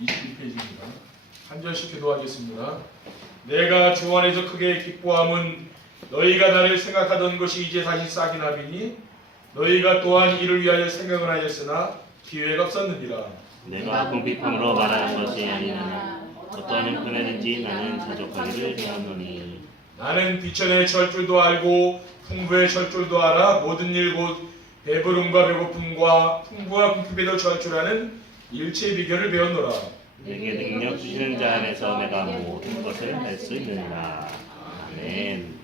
22페이지입니다. 한 절씩 기도하겠습니다. 내가 주 안에서 크게 기뻐함은 너희가 나를 생각하던 것이 이제 다시 싹이 나비니 너희가 또한 이를 위하여 생각을 하였으나 기회가 없었느니라. 내가 궁핍함으로 말하는 것이 아니라 어떠한 형편에든지 나는 자족하기를 좋아하노니 나는 비천의 철줄도 알고 풍부의 철줄도 알아. 모든 일 곧 배부름과 배고픔과 풍부와 궁핍에도 철줄하는 일체의 비결을 배웠노라. 내게 능력 주시는 자 안에서 내가 모든 것을 할 수 있느니라. 아멘.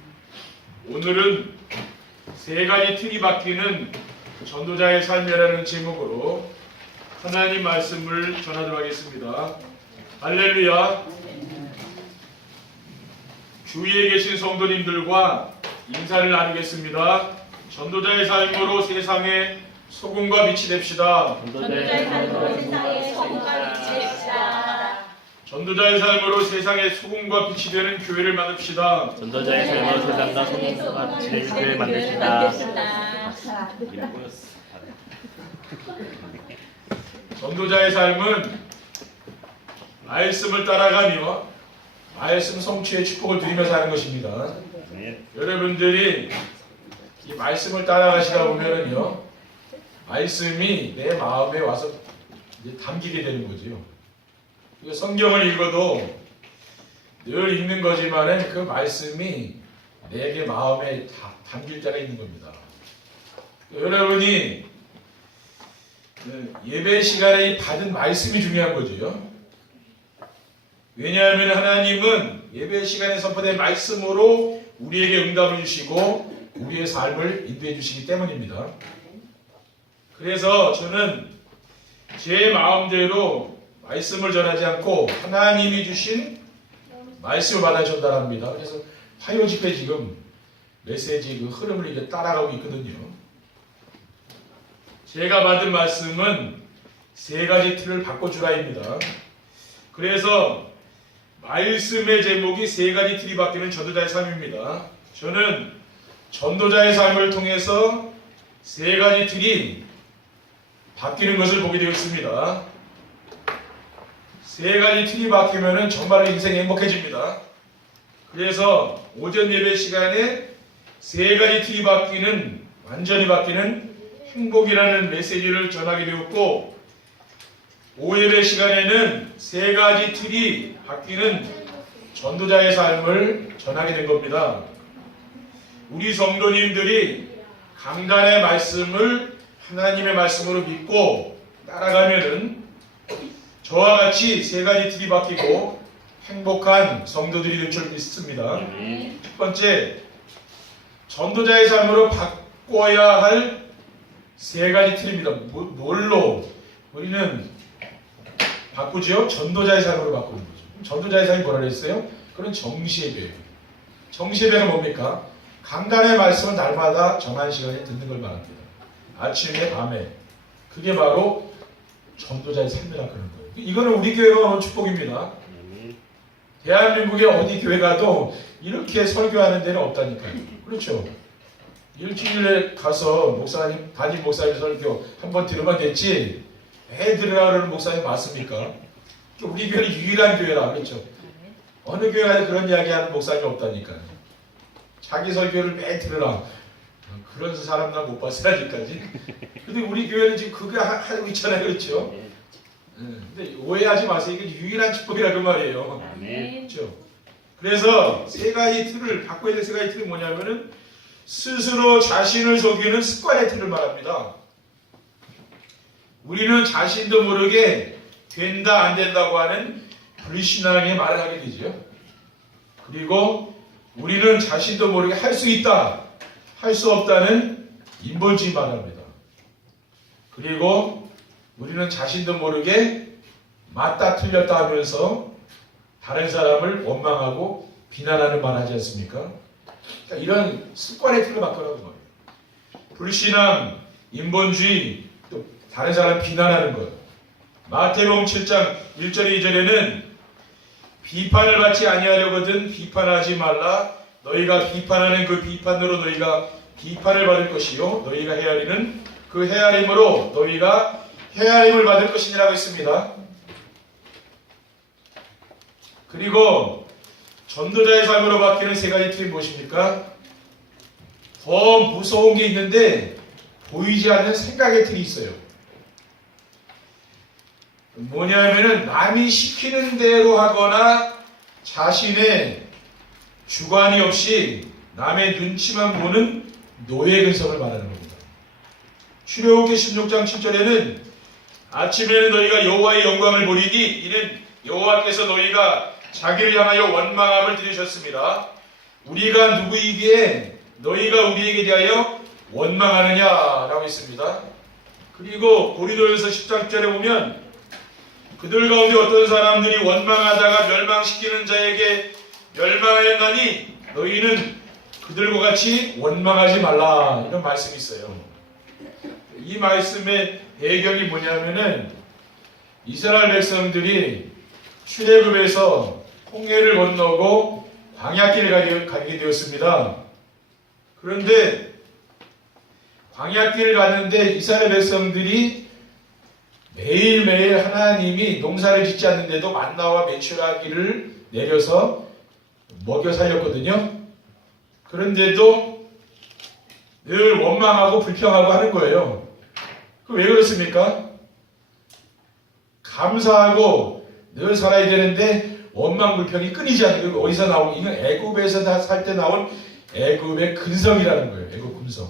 오늘은 세 가지 틀이 바뀌는 전도자의 삶이라는 제목으로 하나님 말씀을 전하도록 하겠습니다. 할렐루야. 주위에 계신 성도님들과 인사를 나누겠습니다. 전도자의 삶으로 세상에 소금과 빛이 됩시다. 전도자의 삶으로 세상에 소금과 빛이 됩시다. 전도자의 삶으로 세상에 소금과 빛이 되는 교회를 만듭시다. 전도자의 삶으로 세상과 소금과 빛이 되는 교회를 만듭시다. 전도자의 삶은 말씀을 따라가며 말씀 성취의 축복을 누리면서 하는 것입니다. 여러분들이 이 말씀을 따라가시다 보면은요, 말씀이 내 마음에 와서 이제 담기게 되는 거죠. 성경을 읽어도 늘 읽는 거지만은 그 말씀이 내게 마음에 담길 때가 있는 겁니다. 여러분이 예배 시간에 받은 말씀이 중요한 거죠. 왜냐하면 하나님은 예배 시간에 선포된 말씀으로 우리에게 응답을 주시고 우리의 삶을 인도해 주시기 때문입니다. 그래서 저는 제 마음대로 말씀을 전하지 않고 하나님이 주신 말씀을 받아 전달합니다. 그래서 화요 집회 지금 메시지 그 흐름을 이제 따라가고 있거든요. 제가 받은 말씀은 세 가지 틀을 바꿔주라입니다. 그래서 말씀의 제목이 세 가지 틀이 바뀌는 전도자의 삶입니다. 저는 전도자의 삶을 통해서 세 가지 틀이 바뀌는 것을 보게 되었습니다. 세 가지 틀이 바뀌면 정말로 인생이 행복해집니다. 그래서 오전 예배 시간에 세 가지 틀이 바뀌는, 완전히 바뀌는 행복이라는 메시지를 전하게 되었고, 오예배 시간에는 세 가지 틀이 바뀌는 전도자의 삶을 전하게 된 겁니다. 우리 성도님들이 강단의 말씀을 하나님의 말씀으로 믿고 따라가면은 저와 같이 세 가지 틀이 바뀌고 행복한 성도들이 될 줄 믿습니다. 첫 번째, 전도자의 삶으로 바꿔야 할 세 가지 틀입니다. 뭘로 우리는 바꾸죠? 전도자의 삶으로 바꾸는 거죠. 전도자의 삶이 뭐라 그랬어요? 그건 정시예배예요. 정시예배는 뭡니까? 강단의 말씀을 날마다 정한 시간에 듣는 걸 말합니다. 아침에 밤에. 그게 바로 전도자의 삶이라 그러는 거예요. 이거는 우리 교회가 오는 축복입니다. 대한민국의 어디 교회 가도 이렇게 설교하는 데는 없다니까요. 그렇죠? 일주일에 가서 목사님, 담임 목사님 설교 한번 들으면 됐지 왜 들으라 그러는 목사님 맞습니까? 우리 교회는 유일한 교회라 그랬죠. 어느 교회에 그런 이야기하는 목사님이 없다니까요. 자기 설교를 매 들으라. 그런 사람 난 못 봤어요 아직까지. 근데 우리 교회는 지금 그게 하고 있잖아요. 그렇죠? 근데 오해하지 마세요. 이게 유일한 축복이라 그 말이에요. 그렇죠? 그래서 세 가지 틀을 바꿔야 될 세 가지 틀이 뭐냐면은 스스로 자신을 속이는 습관의 틀을 말합니다. 우리는 자신도 모르게 된다 안 된다고 하는 불신앙의 말을 하게 되죠. 그리고 우리는 자신도 모르게 할 수 있다, 할 수 없다는 인본주의 말합니다. 그리고 우리는 자신도 모르게 맞다 틀렸다 하면서 다른 사람을 원망하고 비난하는 말 하지 않습니까? 그러니까 이런 습관의 틀을 바꾸라고 말해요. 불신앙, 인본주의, 또 다른 사람 비난하는 것. 마태복음 7장 1절 2절에는 비판을 받지 아니하려거든 비판하지 말라. 너희가 비판하는 그 비판으로 너희가 비판을 받을 것이요 너희가 헤아리는 그 헤아림으로 너희가 헤아림을 받을 것이니라고 했습니다. 그리고 전도자의 삶으로 바뀌는 세 가지 틀이 무엇입니까? 더 무서운 게 있는데 보이지 않는 생각의 틀이 있어요. 뭐냐면은 남이 시키는 대로 하거나 자신의 주관이 없이 남의 눈치만 보는 노예 근성을 말하는 겁니다. 출애굽기 16장 7절에는 아침에는 너희가 여호와의 영광을 보리니 이는 여호와께서 너희가 자기를 향하여 원망함을 들으셨습니다. 우리가 누구이기에 너희가 우리에게 대하여 원망하느냐라고 했습니다. 그리고 고린도전서 13절에 보면 그들 가운데 어떤 사람들이 원망하다가 멸망시키는 자에게 멸망하였나니 너희는 그들과 같이 원망하지 말라, 이런 말씀이 있어요. 이 말씀의 배경이 뭐냐면은 이스라엘 백성들이 출애굽에서 홍해를 건너고 광야길을 가게 되었습니다. 그런데 광야길을 갔는데 이스라엘 백성들이 매일매일 하나님이 농사를 짓지 않는데도 만나와 메추라기를 내려서 먹여 살렸거든요. 그런데도 늘 원망하고 불평하고 하는 거예요. 왜 그렇습니까? 감사하고 늘 살아야 되는데 원망 불평이 끊이지 않는 거. 어디서 나온? 이건 애굽에서 살 때 나온 애굽의 근성이라는 거예요. 애굽 근성.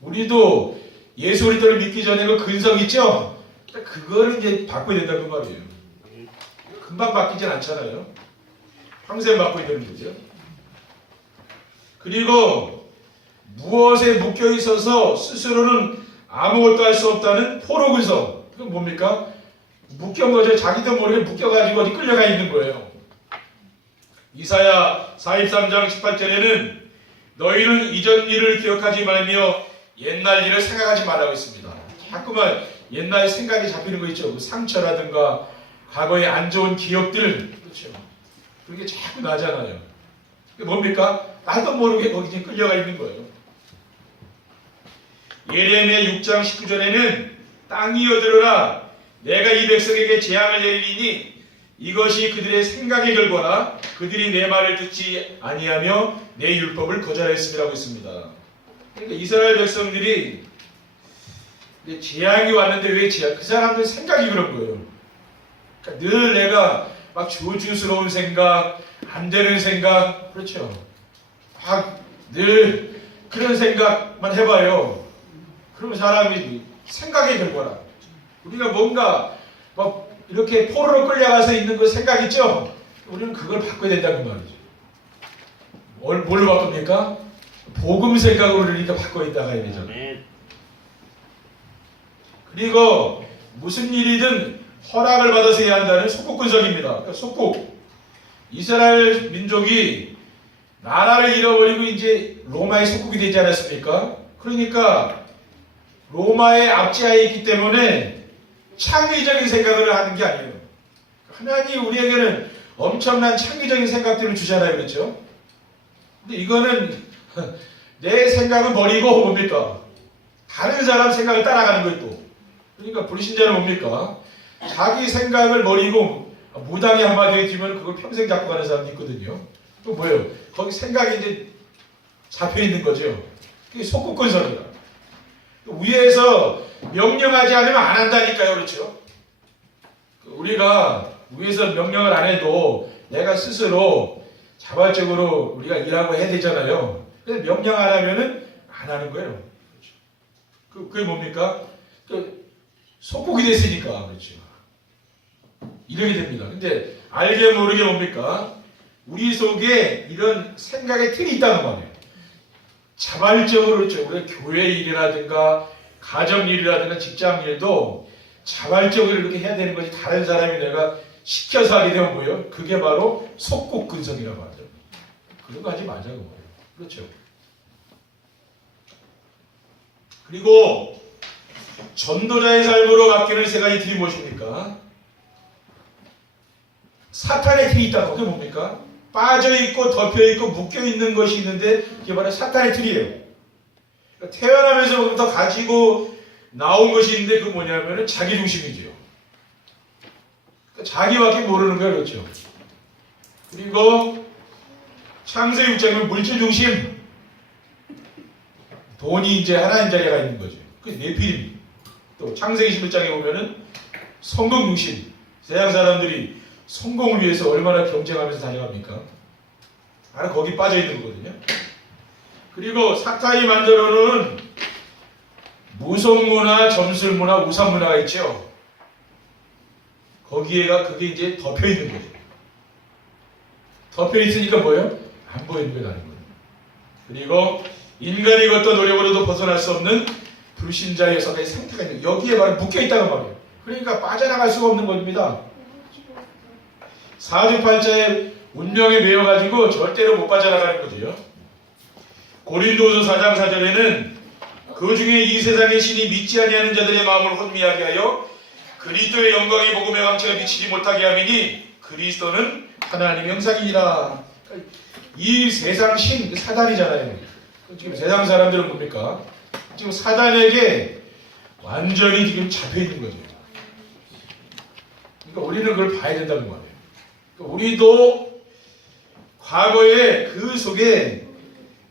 우리도 예수 그리스도를 믿기 전에 그 근성 있죠? 그거를 이제 바꿔야 된다는 말이에요. 금방 바뀌진 않잖아요. 평생 바꿔야 되는 거죠. 그리고 무엇에 묶여 있어서 스스로는 아무것도 할 수 없다는 포로 근성. 그건 뭡니까? 묶여온 거죠. 자기도 모르게 묶여가지고 어디 끌려가 있는 거예요. 이사야 43장 18절에는 너희는 이전 일을 기억하지 말며 옛날 일을 생각하지 말라고 했습니다. 자꾸만 옛날 생각이 잡히는 거 있죠. 그 상처라든가 과거의 안 좋은 기억들, 그렇죠. 그게 자꾸 나잖아요. 그게 뭡니까? 나도 모르게 거기 지금 끌려가 있는 거예요. 예레미야 6장 19절에는 땅이여 들으라 내가 이 백성에게 재앙을 내리니 이것이 그들의 생각의 결과라 그들이 내 말을 듣지 아니하며 내 율법을 거절했음이라고 했습니다. 그러니까 이스라엘 백성들이 재앙이 왔는데 왜 재앙? 그 사람들 생각이 그런 거예요. 그러니까 늘 내가 막 조주스러운 생각, 안 되는 생각, 그렇죠. 막 늘 그런 생각만 해봐요. 그러면 사람이 생각의 결과라. 우리가 뭔가 막 이렇게 포로로 끌려가서 있는 그 생각 있죠? 우리는 그걸 바꿔야 된다는 말이죠. 뭘로 바꿉니까? 복음 생각으로 그러니까 바꿔 있다가 되잖아요. 그리고 무슨 일이든 허락을 받아서 해야 한다는 속국근성입니다. 그러니까 속국. 이스라엘 민족이 나라를 잃어버리고 이제 로마의 속국이 되지 않았습니까? 그러니까 로마의 압제하에 있기 때문에 창의적인 생각을 하는 게 아니에요. 하나님 우리에게는 엄청난 창의적인 생각들을 주잖아요. 그렇죠? 근데 이거는 내 생각은 버리고 뭡니까? 다른 사람 생각을 따라가는 거예요 또. 그러니까 불신자는 뭡니까? 자기 생각을 버리고 무당이 한마디에 쥐면 그걸 평생 잡고 가는 사람도 있거든요. 또 뭐예요? 거기 생각이 이제 잡혀 있는 거죠. 그게 속국근성이다. 위에서 명령하지 않으면 안 한다니까요. 그렇죠? 우리가 위에서 명령을 안 해도 내가 스스로 자발적으로 우리가 일하고 해야 되잖아요. 근데 명령 안 하면은 안 하는 거예요. 그렇죠? 그게 뭡니까? 속국이 됐으니까. 그렇죠. 이렇게 됩니다. 근데 알게 모르게 뭡니까? 우리 속에 이런 생각의 틀이 있다는 거예요. 자발적으로 그렇죠. 우리가 교회 일이라든가 가정 일이라든가 직장 일도 자발적으로 이렇게 해야 되는 거지 다른 사람이 내가 시켜서 하게 되면 뭐예요? 그게 바로 속국근성이라고 하죠. 그런 거 하지 말자고 말이에요. 그렇죠. 그리고 전도자의 삶으로 바뀌는 세 가지 틀이 무엇입니까? 사탄의 틀이 있다고. 그게 뭡니까? 빠져있고 덮여있고 묶여있는 것이 있는데 그게 바로 사탄의 틀이에요. 그러니까 태어나면서부터 가지고 나온 것이 있는데 그게 뭐냐면 자기중심이죠. 그러니까 자기밖에 모르는 거예요. 그렇죠. 그리고 창세기 6장은 물질 중심. 돈이 이제 하나님 자리가 있는 거죠. 그 네피림. 또 창세기 11장에 보면은 성공 중심. 세상 사람들이 성공을 위해서 얼마나 경쟁하면서 다녀갑니까? 바로 거기 빠져 있는 거거든요. 그리고 사탄이 만들어놓은 무속문화, 점술문화, 우상문화가 있죠. 거기에가 그게 이제 덮여 있는 거죠. 덮여 있으니까 뭐예요? 안 보이는 게 나는 거예요. 그리고 인간이 어떤 노력으로도 벗어날 수 없는 불신자의 여성의 상태가 있는 여기에 바로 묶여 있다는 말이에요. 그러니까 빠져나갈 수가 없는 겁니다. 사주팔자의 운명에 매여가지고 절대로 못 빠져나가는 거죠. 고린도후서 4장 4절에는 그 중에 이 세상의 신이 믿지 아니하는 자들의 마음을 혼미하게 하여 그리스도의 영광의 복음의 광채가 비치지 못하게 하미니 그리스도는 하나님의 형상이니라. 이 세상 신 사단이잖아요. 지금 세상 사람들은 뭡니까? 지금 사단에게 완전히 지금 잡혀 있는 거죠. 그러니까 우리는 그걸 봐야 된다는 거예요. 그러니까 우리도 과거에 그 속에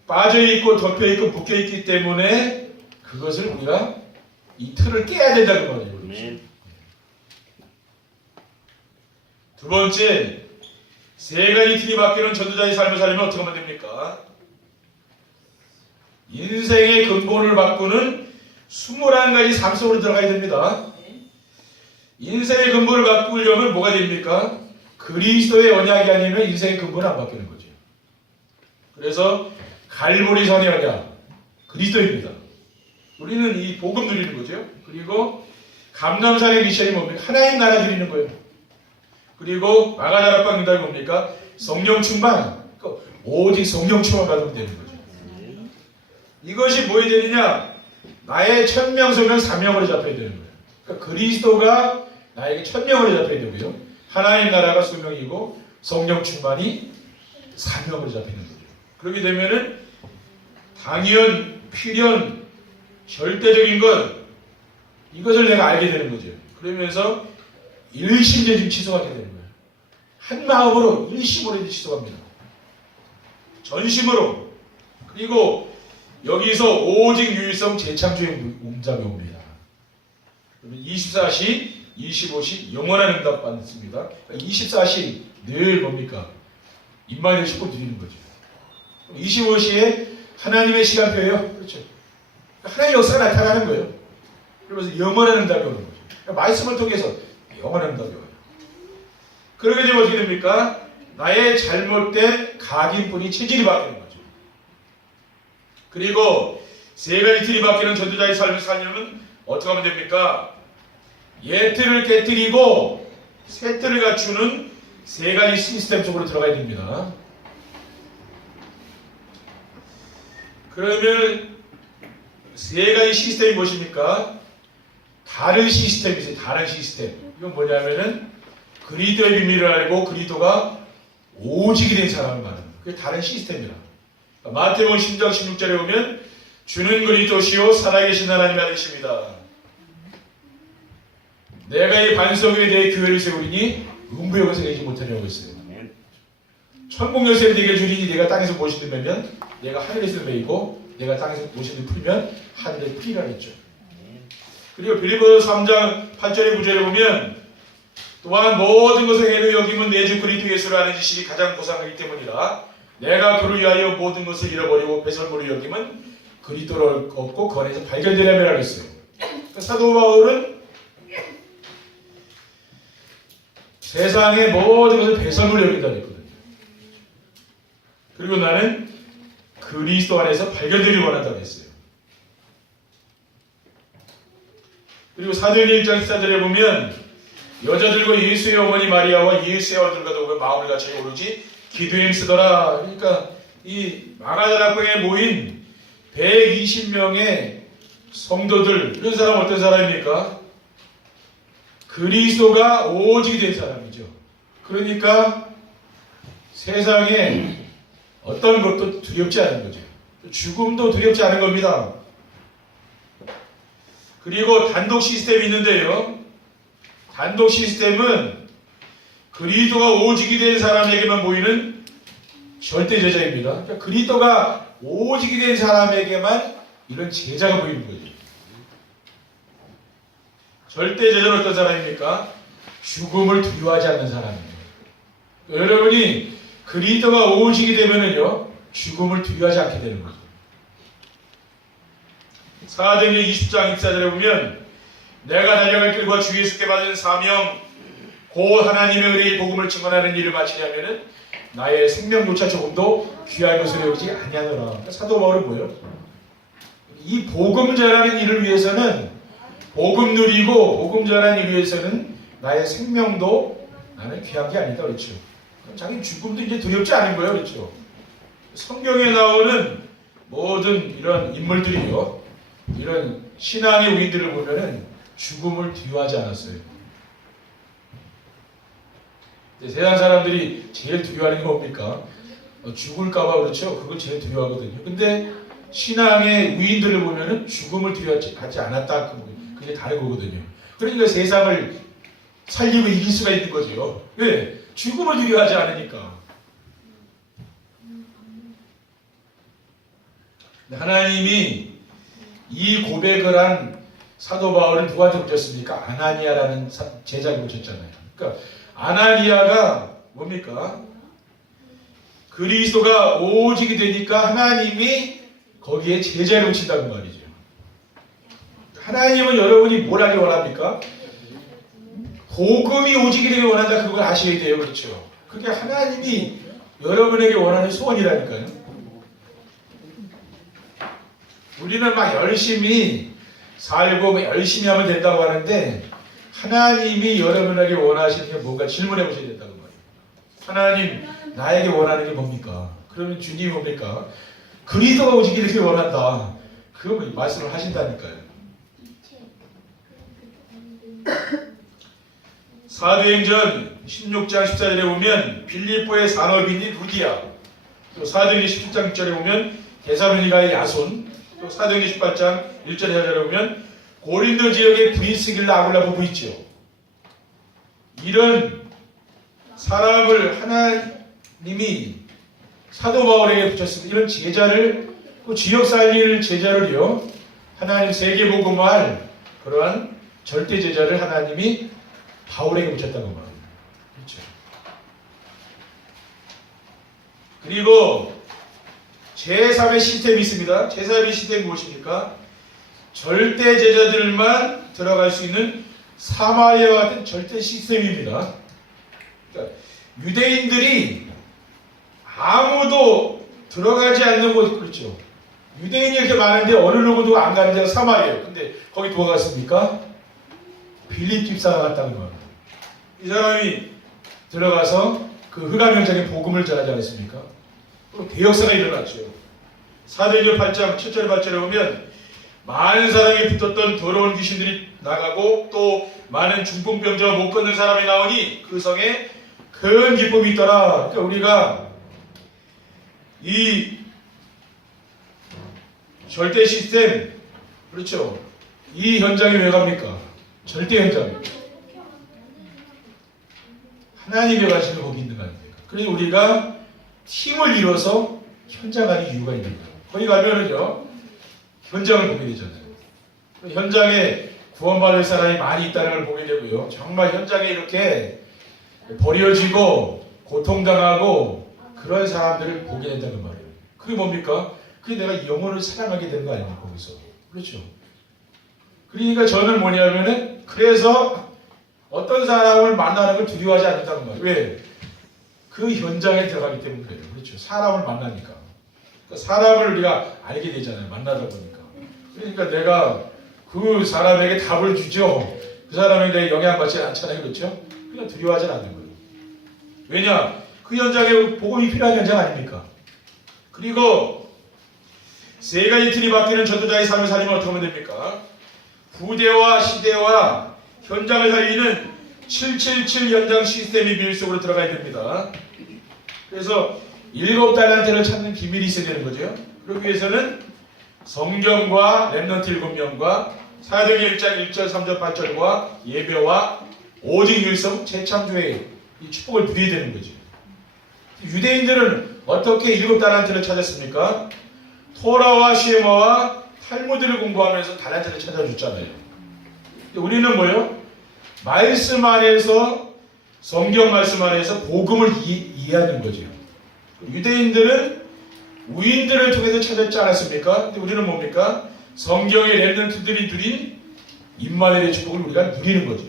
빠져 있고 덮여 있고 묶여 있기 때문에 그것을 우리가 이 틀을 깨야 된다는 거예요. 두 번째, 세 가지 틀이 바뀌는 전도자의 삶을 살려면 어떻게 하면 됩니까? 인생의 근본을 바꾸는 21가지 삶 속으로 들어가야 됩니다. 인생의 근본을 바꾸려면 뭐가 됩니까? 그리스도의 언약이 아니면 인생의 근본은 안 바뀌는 거죠. 그래서 갈보리산의 언약, 그리스도입니다. 우리는 이 복음 누리는 거죠. 그리고 감람산의 미션이 뭡니까? 하나님 나라 누리는 거예요. 그리고 마가다락방 유다가 뭡니까? 성령 충만. 오직 성령 충만 받으면 되는 거죠. 이것이 뭐에 되느냐? 나의 천명소명 사명으로 잡혀야 되는 거예요. 그러니까 그리스도가 나에게 천명으로 잡혀야 되고요. 하나님 나라가 소명이고 성령 충만이 사명으로 잡히는 거죠. 그렇게 되면은 당연, 필연, 절대적인 것 이것을 내가 알게 되는 거죠. 그러면서 일심전심 지속하게 되는 거예요. 한 마음으로 일심으로 지속합니다. 전심으로. 그리고 여기서 오직 유일성 재창조의 움작이 옵니다. 그러면 24시, 25시 영원한 응답 받습니다. 24시 늘 뭡니까? 임마누엘 축복 드리는 거죠. 25시에 하나님의 시간표예요. 그렇죠. 하나님의 역사가 나타나는 거예요. 그러면서 영원한 응답이 오는 거죠. 그러니까 말씀을 통해서 영원한 응답이 와요. 그러게 되면 어떻게 됩니까? 나의 잘못된 각인뿐이 체질이 바뀌는 거죠. 그리고 세 가지 틀이 바뀌는 전도자의 삶을 살려면 어떻게 하면 됩니까? 옛 틀을 깨뜨리고 새 틀을 갖추는 세 가지 시스템 속으로 들어가야 됩니다. 그러면 세 가지 시스템이 무엇입니까? 다른 시스템이세요. 다른 시스템. 이건 뭐냐면은 그리스도의 비밀을 알고 그리스도가 오직이 된 사람을 말합니다. 그게 다른 시스템이라. 마태복음 10장 16절에 보면 주는 그리스도시요 살아계신 하나님의 아들이십니다. 내가 이 반석 위에 내 교회를 세우리니 음부역에서 내지 못하냐고 했어요. 천국 열쇠를 네게 주리니 내가 땅에서 무엇이든 매면 내가 하늘에서 매이고 내가 땅에서 무엇이든 풀면 하늘에 풀이라 했죠. 그리고 빌립보서 3장 8절에 9절에 보면 또한 모든 것을 해로 여기면 내 주 그리스도 예수를 아는 지식이 가장 고상하기 때문이라 내가 그를 위하여 모든 것을 잃어버리고 배설물을 여기면 그리스도를 얻고 거기에서 발견되려면 하겠어요. 그러니까 사도 바울은 세상의 모든 것을 배설물로 여긴다 했거든요. 그리고 나는 그리스도 안에서 발견되길 원한다고 했어요. 그리고 사도행전 1장 14절에 보면 여자들과 예수의 어머니 마리아와 예수의 아들과도 마음을 같이 오르지 기도에 힘쓰더라. 그러니까 이 마가다락방에 모인 120명의 성도들 이런 사람 어떤 사람입니까? 그리스도가 오직이 된 사람이죠. 그러니까 세상에 어떤 것도 두렵지 않은 거죠. 죽음도 두렵지 않은 겁니다. 그리고 단독 시스템이 있는데요. 단독 시스템은 그리스도가 오직이 된 사람에게만 보이는 절대 제자입니다. 그러니까 그리스도가 오직이 된 사람에게만 이런 제자가 보이는 거죠. 절대 제자는 어떤 사람입니까? 죽음을 두려워하지 않는 사람입니다. 여러분이 그리스도가 오직이 되면은요, 죽음을 두려워하지 않게 되는 거죠. 사도행전 20장 24절에 보면 내가 달려갈 길과 주 예수께 받은 사명 곧 하나님의 은혜의 복음을 증언하는 일을 마치려면은 나의 생명조차 조금도 귀한 것을 여기지 아니하노라. 그러니까 사도 바울은 뭐예요? 이 복음 전하는 일을 위해서는 복음 누리고 복음 전하는 일을 위해서는 나의 생명도 나는 귀한 게 아니다. 그렇죠. 그럼 자기 죽음도 이제 두렵지 않은 거예요. 그렇죠. 성경에 나오는 모든 이런 인물들이요, 이런 신앙의 우인들을 보면은 죽음을 두려워하지 않았어요. 세상 사람들이 제일 두려워하는 게 뭡니까? 죽을까봐 그렇죠. 그걸 제일 두려워하거든요. 근데 신앙의 우인들을 보면은 죽음을 두려워하지 않았다. 그게 다른 거거든요. 그러니까 세상을 살리고 이길 수가 있는 거죠. 왜? 죽음을 두려워하지 않으니까. 하나님이 이 고백을 한 사도 바울은 누구한테 붙였습니까? 아나니아라는 제자를 붙였잖아요. 그러니까 아나니아가 뭡니까? 그리스도가 오직이 되니까 하나님이 거기에 제자를 붙인다는 말이죠. 하나님은 여러분이 뭘 하길 원합니까? 복음이 오직이 되길 원한다. 그걸 아셔야 돼요. 그렇죠? 그게 하나님이 여러분에게 원하는 소원이라니까요. 우리는 막 열심히 살고 열심히 하면 된다고 하는데 하나님이 여러분에게 원하시는 게 뭔가 질문해 보셔야 된다고 말이에요. 하나님, 나에게 원하는 게 뭡니까? 그러면 주님이 뭡니까? 그리스도가 오직이 되길 원한다. 그거 말씀을 하신다니까요. 사도행전 16장 14절에 보면 빌립보의 산업인이 루디아, 또 사도행전 17장 6절에 보면 데살로니가의 야손, 또 사도행전 18장 1절에 4절에 보면 고린도 지역의 브리스길라 아굴라 부부 있죠. 이런 사람을 하나님이 사도 바울에게 붙였습니다. 이런 제자를, 그 지역 살릴 제자를요, 하나님 세계복음할 그러한 절대 제자를 하나님이 바울에게 붙였다고 말합니다. 그렇죠. 그리고 제3의 시스템이 있습니다. 제3의 시스템이 무엇입니까? 절대 제자들만 들어갈 수 있는 사마리아와 같은 절대 시스템입니다. 그러니까 유대인들이 아무도 들어가지 않는 곳, 그렇죠. 유대인이 이렇게 많은데 어느 누구도 안 가는 데가 사마리아예요. 근데 거기 누가 갔습니까? 빌립 집사가 갔다는 거예요. 이 사람이 들어가서 그 흑암현장의 복음을 전하지 않았습니까? 또 대역사가 일어났죠. 사도행전 8장 7절 8절에 보면 많은 사람이 붙었던 더러운 귀신들이 나가고 또 많은 중풍병자와 못 걷는 사람이 나오니 그 성에 큰 기쁨이 있더라. 그러니까 우리가 이 절대 시스템, 그렇죠. 이 현장에 왜 갑니까? 절대 현장. 하나님의 관심을 거기 있는 거 아닙니까? 그래서 우리가 팀을 이뤄서 현장 가는 이유가 있는 거예요. 거기 가면은요, 현장을 보게 되잖아요. 현장에 구원받을 사람이 많이 있다는 걸 보게 되고요. 정말 현장에 이렇게 버려지고 고통당하고 그런 사람들을 보게 된다는 말이에요. 그게 뭡니까? 그게 내가 영혼을 사랑하게 되는 거 아닙니까? 거기서. 그렇죠. 그러니까 저는 뭐냐면은 그래서 어떤 사람을 만나는 걸 두려워하지 않는다는 말이에요. 왜? 그 현장에 들어가기 때문에 그래요. 그렇죠. 사람을 만나니까. 그러니까 사람을 우리가 알게 되잖아요. 만나다 보니까. 그러니까 내가 그 사람에게 답을 주죠. 그 사람에 대해 영향받지 않잖아요. 그렇죠? 그냥 두려워하지 않는 거예요. 왜냐? 그 현장에 복음이 필요한 현장 아닙니까? 그리고 세 가지 틀이 바뀌는 전도자의 삶을 살리면 어떻게 하면 됩니까? 후대와 시대와 현장을 살리는 777 현장 시스템이 비밀 속으로 들어가야 됩니다. 그래서 7달란트를 찾는 비밀이 있어야 되는 거죠. 그러기 위해서는 성경과 렘넌트 7명과 사도행전 1장 1절 3절 8절과 예배와 오직 일성 재창조회 이 축복을 누려야 되는 거죠. 유대인들은 어떻게 7달란트를 찾았습니까? 토라와 시에마와 탈무드를 공부하면서 달란트를 찾아줬잖아요. 우리는 뭐예요? 말씀 안에서, 성경 말씀 안에서 복음을 이해하는 거죠. 유대인들은 우인들을 통해서 찾았지 않았습니까? 근데 우리는 뭡니까? 성경의 렘넌트들이 누린 임마누엘의 축복을 우리가 누리는 거죠.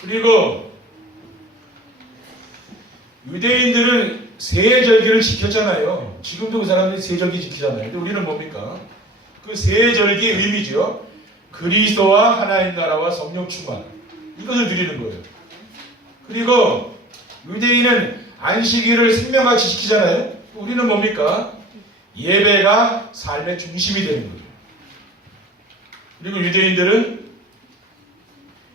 그리고 유대인들은 세절기를 지켰잖아요. 지금도 그 사람들이 세절기 지키잖아요. 근데 우리는 뭡니까? 그 세절기의 의미죠. 그리스도와 하나님 나라와 성령 충만, 이것을 누리는 거예요. 그리고 유대인은 안식일을 생명같이 지키잖아요. 우리는 뭡니까? 예배가 삶의 중심이 되는 거죠. 그리고 유대인들은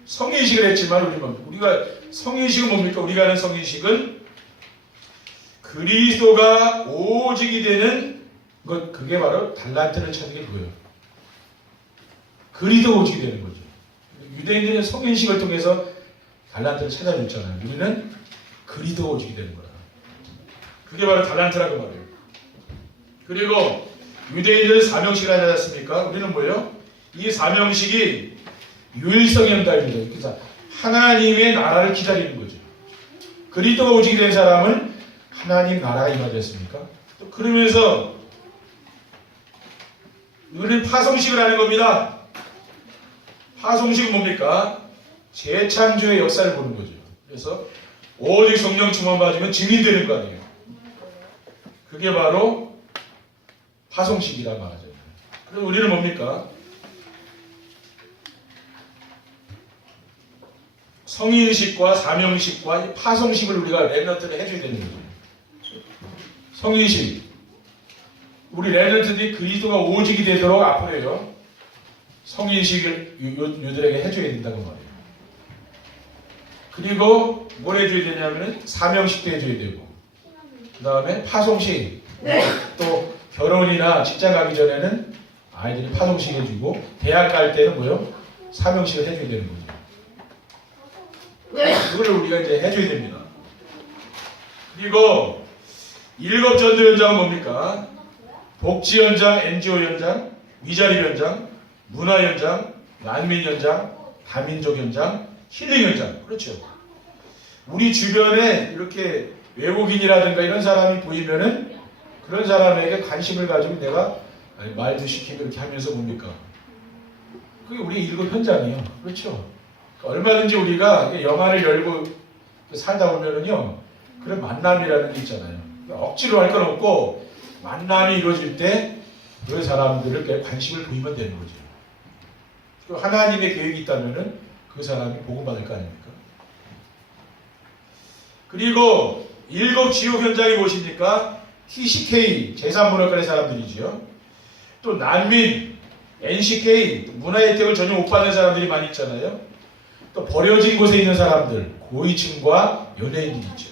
성인식을 했지만 우리가 성인식은 뭡니까? 우리가 하는 성인식은 그리스도가 오직이 되는 것, 그게 바로 달란트를 찾는 게 그거예요. 그리스도가 오직이 되는 거죠. 유대인들은 성인식을 통해서 달란트를 찾아줬잖아요. 우리는 그리스도가 오직이 되는 거라. 그게 바로 달란트라고 말해요. 그리고 유대인들은 사명식을 하지 않았습니까? 우리는 뭐예요? 이 사명식이 유일성의 연달입니다. 그래서 하나님의 나라를 기다리는 거죠. 그리스도가 오직이 된 사람은 하나님 나라가 임하지 않습니까? 또 그러면서 우리는 파송식을 하는 겁니다. 파송식은 뭡니까? 재창조의 역사를 보는 거죠. 그래서 오직 성령 충만 받으면 증인 되는 거 아니에요. 그게 바로 파송식이라고 하죠. 그리고 우리는 뭡니까? 성인식과 사명식과 파송식을 우리가 렘넌트를 해줘야 되는 거죠. 성인식, 우리 렘넌트들이 그리스도가 오직이 되도록 앞으로요 성인식을 요들에게 해줘야 된다고 말해요. 그리고 뭘 해줘야 되냐면은 사명식도 해줘야 되고, 그 다음에 파송식, 또 결혼이나 직장 가기 전에는 아이들이 파송식 해주고, 대학 갈 때는 뭐요? 사명식을 해줘야 되는 거죠. 그걸 우리가 이제 해줘야 됩니다. 그리고 7 전도 현장은 뭡니까? 복지 현장, NGO 현장, 위자립 현장, 문화 현장, 난민 현장, 다민족 현장, 힐링 현장. 그렇죠. 우리 주변에 이렇게 외국인이라든가 이런 사람이 보이면은 그런 사람에게 관심을 가지고 내가 말도 시키고 이렇게 하면서 뭡니까? 그게 우리의 7 현장이에요. 그렇죠. 얼마든지 우리가 영안을 열고 살다 보면은요, 그런 만남이라는 게 있잖아요. 억지로 할 건 없고, 만남이 이루어질 때 그 사람들을 관심을 보이면 되는 거죠. 하나님의 계획이 있다면은 그 사람이 복음받을 거 아닙니까? 그리고 7 지역 현장이 무엇입니까? TCK, 제3문화권의 사람들이지요. 또 난민, NCK, 문화 혜택을 전혀 못 받는 사람들이 많이 있잖아요. 또 버려진 곳에 있는 사람들, 고위층과 연예인들이 있죠.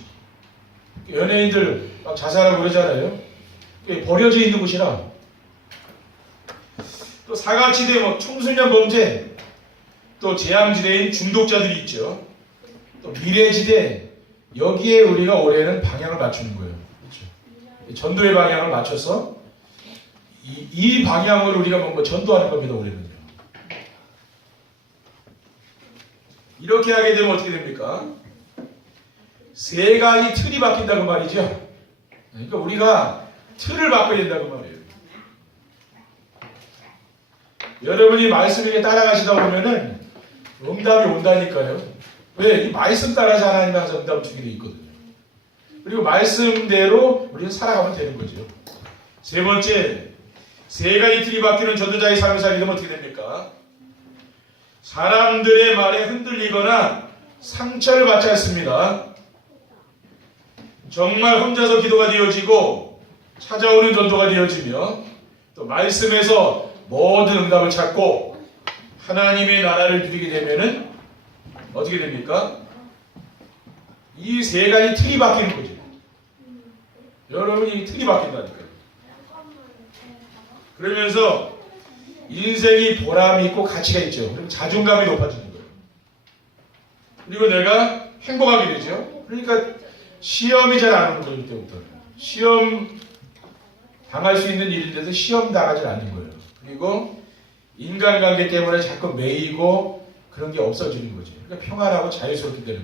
연예인들 막 자살하고 그러잖아요. 버려져 있는 곳이라. 또 사각지대, 청소년 범죄, 또 재앙지대인 중독자들이 있죠. 또 미래지대, 여기에 우리가 올해는 방향을 맞추는 거예요. 그렇죠? 전도의 방향을 맞춰서 이 방향으로 우리가 뭔가 전도하는 겁니다. 올해는요. 이렇게 하게 되면 어떻게 됩니까? 3가지 틀이 바뀐다고 말이죠. 그러니까 우리가 틀을 바꿔야 된다고 말이에요. 여러분이 말씀에 따라가시다 보면은 응답이 온다니까요. 왜? 이 말씀 따라서 하나님이 항상 응답을 주게 돼 있거든요. 그리고 말씀대로 우리는 살아가면 되는 거죠. 3번째, 3가지 틀이 바뀌는 전도자의 삶을 살게 되면 어떻게 됩니까? 사람들의 말에 흔들리거나 상처를 받지 않습니다. 정말 혼자서 기도가 되어지고 찾아오는 전도가 되어지며 또 말씀에서 모든 응답을 찾고 하나님의 나라를 누리게 되면은 어떻게 됩니까? 이 3가지 틀이 바뀌는 거죠. 여러분이 틀이 바뀐다니까요. 그러면서 인생이 보람이 있고 가치가 있죠. 그럼 자존감이 높아지는 거예요. 그리고 내가 행복하게 되죠. 그러니까 시험이 잘 안 오는 거예요. 그때부터는. 시험 당할 수 있는 일인데도 시험 당하지 않는 거예요. 그리고 인간관계 때문에 자꾸 매이고 그런 게 없어지는 거죠. 그러니까 평안하고 자유스럽게 되는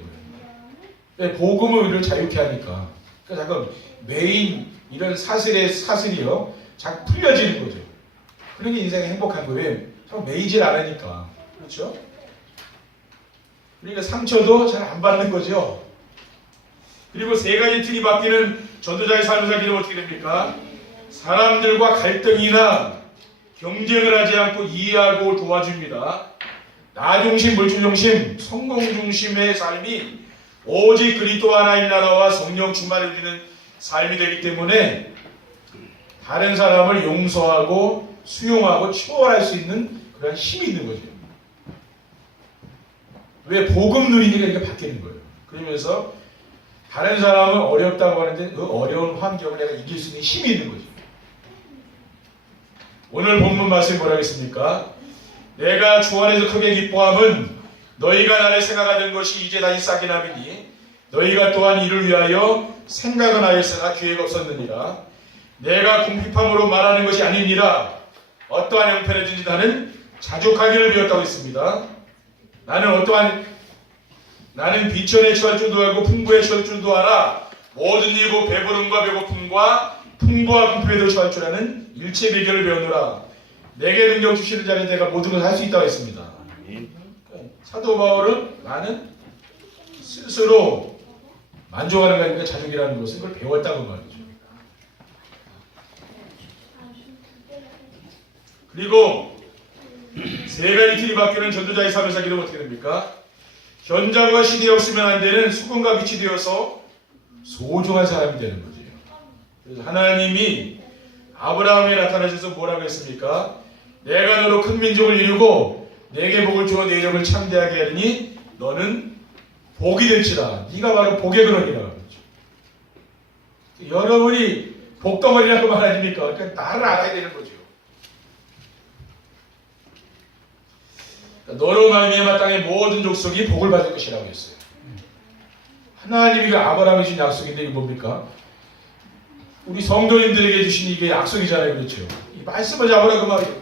거예요. 복음은 우리를 자유케 하니까. 그러니까 자꾸 매인 이런 사슬이요. 자꾸 풀려지는 거죠. 그러니 인생이 행복한 거예요. 자꾸 매이질 않으니까. 그렇죠? 그러니까 상처도 잘 안 받는 거죠. 그리고 세 가지 틀이 바뀌는 전도자의 삶을 살기는 어떻게 됩니까? 사람들과 갈등이나 경쟁을 하지 않고 이해하고 도와줍니다. 나 중심, 물질 중심, 성공 중심의 삶이 오직 그리스도 하나님 나라와 성령 충만을 누리는 삶이 되기 때문에 다른 사람을 용서하고 수용하고 추월할 수 있는 그런 힘이 있는 거죠. 왜? 복음 누리니까 이게 바뀌는 거예요. 그러면서 다른 사람은 어렵다고 하는데 그 어려운 환경을 내가 이길 수 있는 힘이 있는 거죠. 오늘 본문 말씀이 뭐라 했습니까? 내가 주 안에서 크게 기뻐함은 너희가 나를 생각하는 것이 이제 다시 싹이 나리니 너희가 또한 이를 위하여 생각은 하였으나 기회가 없었느니라. 내가 궁핍함으로 말하는 것이 아니니라. 어떠한 형편이든지 나는 자족하기를 배웠다고 했습니다. 나는 비천에 처할 줄도 알고 풍부에 처할 줄도 알아. 모든 일고 배부름과 배고픔과 풍부와 궁핍에도 처할 줄 아는 일체 비결을 배우노라. 내게 능력 주시는 자는 내가 모든 것을 할 수 있다고 했습니다. 사도 바울은 나는 스스로 만족하는 것이니까 자족이라는 것을 그걸 배웠다고 말이죠. 그리고 세 가지 틀이 바뀌는 전도자의 삶을 살기는 어떻게 됩니까? 현장과 시대에 없으면 안 되는 수건과 빛이 되어서 소중한 사람이 되는 거죠. 그래서 하나님이 아브라함에 나타나셔서 뭐라고 했습니까? 내가 너로 큰 민족을 이루고 내게 복을 주어 내 이름을 창대하게 하리니 너는 복이 될지라. 네가 바로 복의 근원이라고 그러죠. 여러분이 복덩어리라고 말하십니까? 그러니까 나를 알아야 되는 거죠. 너로 말미암아 땅의 모든 족속이 복을 받을 것이라고 했어요. 하나님이 아브라함이 주신 약속인데 이게 뭡니까? 우리 성도님들에게 주신 이게 약속이잖아요. 그렇죠? 이 말씀을 잡으라 그 말이에요.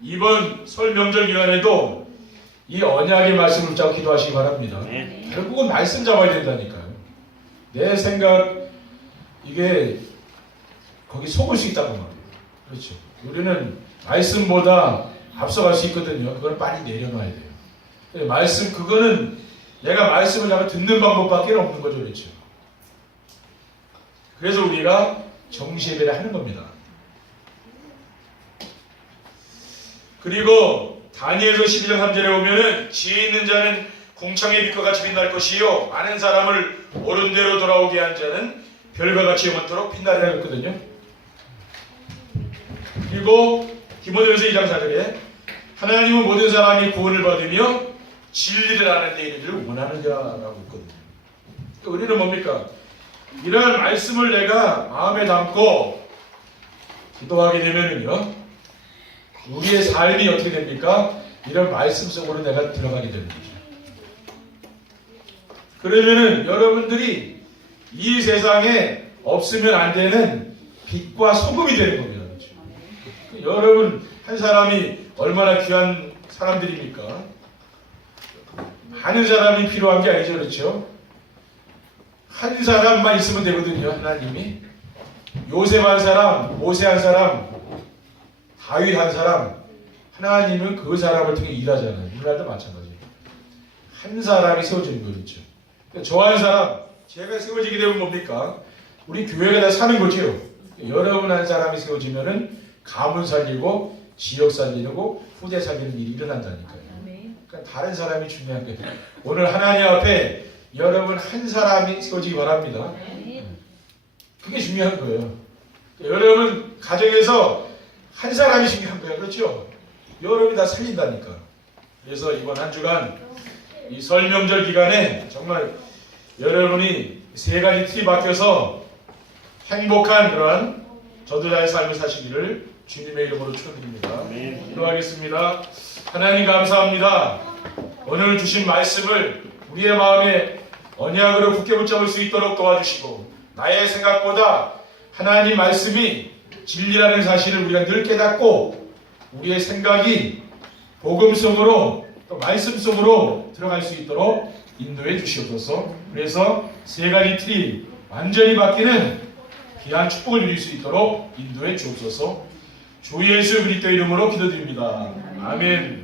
이번 설 명절 기간에도 이 언약의 말씀을 잡고 기도하시기 바랍니다. 네. 결국은 말씀 잡아야 된다니까요. 내 생각 이게 거기 속을 수 있다고 말이에요. 그렇죠? 우리는 말씀보다 앞서갈 수 있거든요. 그걸 빨리 내려놔야 돼요. 말씀 그거는 내가 말씀을 잡아 듣는 방법밖에 없는 거죠. 그렇죠? 그래서 우리가 정시예배를 하는 겁니다. 그리고 다니엘서 12장 3절에 보면은 지혜 있는 자는 궁창의 빛과 같이 빛날 것이요 많은 사람을 옳은 대로 돌아오게 한 자는 별과 같이 영원토록 빛나리라 했거든요. 그리고 디모데후서 2장 4절에 하나님은 모든 사람이 구원을 받으며 진리를 아는 데 이르기를 원하는 자라고 했거든요. 우리는 뭡니까? 이러한 말씀을 내가 마음에 담고 기도하게 되면은요, 우리의 삶이 어떻게 됩니까? 이런 말씀 속으로 내가 들어가게 되는 거죠. 그러면은 여러분들이 이 세상에 없으면 안 되는 빛과 소금이 되는 겁니다. 그렇죠? 여러분 한 사람이 얼마나 귀한 사람들입니까? 많은 사람이 필요한 게 아니죠. 그렇죠? 한 사람만 있으면 되거든요. 하나님이 요셉 한 사람, 모세 한 사람, 다윗 한 사람, 하나님은 그 사람을 통해 일하잖아요. 우리나라도 마찬가지예요. 한 사람이 세워지는 거죠. 저 한 사람, 제가 세워지게 되면 뭡니까? 우리 교회가 다 사는 거죠. 여러분 한 사람이 세워지면은 가문 살리고 지역 살리고 후대 살리는 일이 일어난다니까요. 그러니까 다른 사람이 중요한 거예요. 오늘 하나님 앞에 여러분 한 사람이 세워지기 바랍니다. 그게 중요한 거예요. 여러분 가정에서 한 사람이 중요한 거예요. 그렇죠? 여러분이 다 살린다니까. 그래서 이번 한 주간 이 설 명절 기간에 정말 여러분이 세 가지 틀이 바뀌어서 행복한 그러한 전도자의 삶을 사시기를 주님의 이름으로 축원드립니다. 기도하겠습니다. 하나님 감사합니다. 오늘 주신 말씀을 우리의 마음에 언약으로 굳게 붙잡을 수 있도록 도와주시고, 나의 생각보다 하나님 말씀이 진리라는 사실을 우리가 늘 깨닫고 우리의 생각이 복음 속으로 또 말씀 속으로 들어갈 수 있도록 인도해 주시옵소서. 그래서 세 가지 틀이 완전히 바뀌는 귀한 축복을 누릴 수 있도록 인도해 주옵소서. 주 예수 그리스도 이름으로 기도드립니다. 아멘.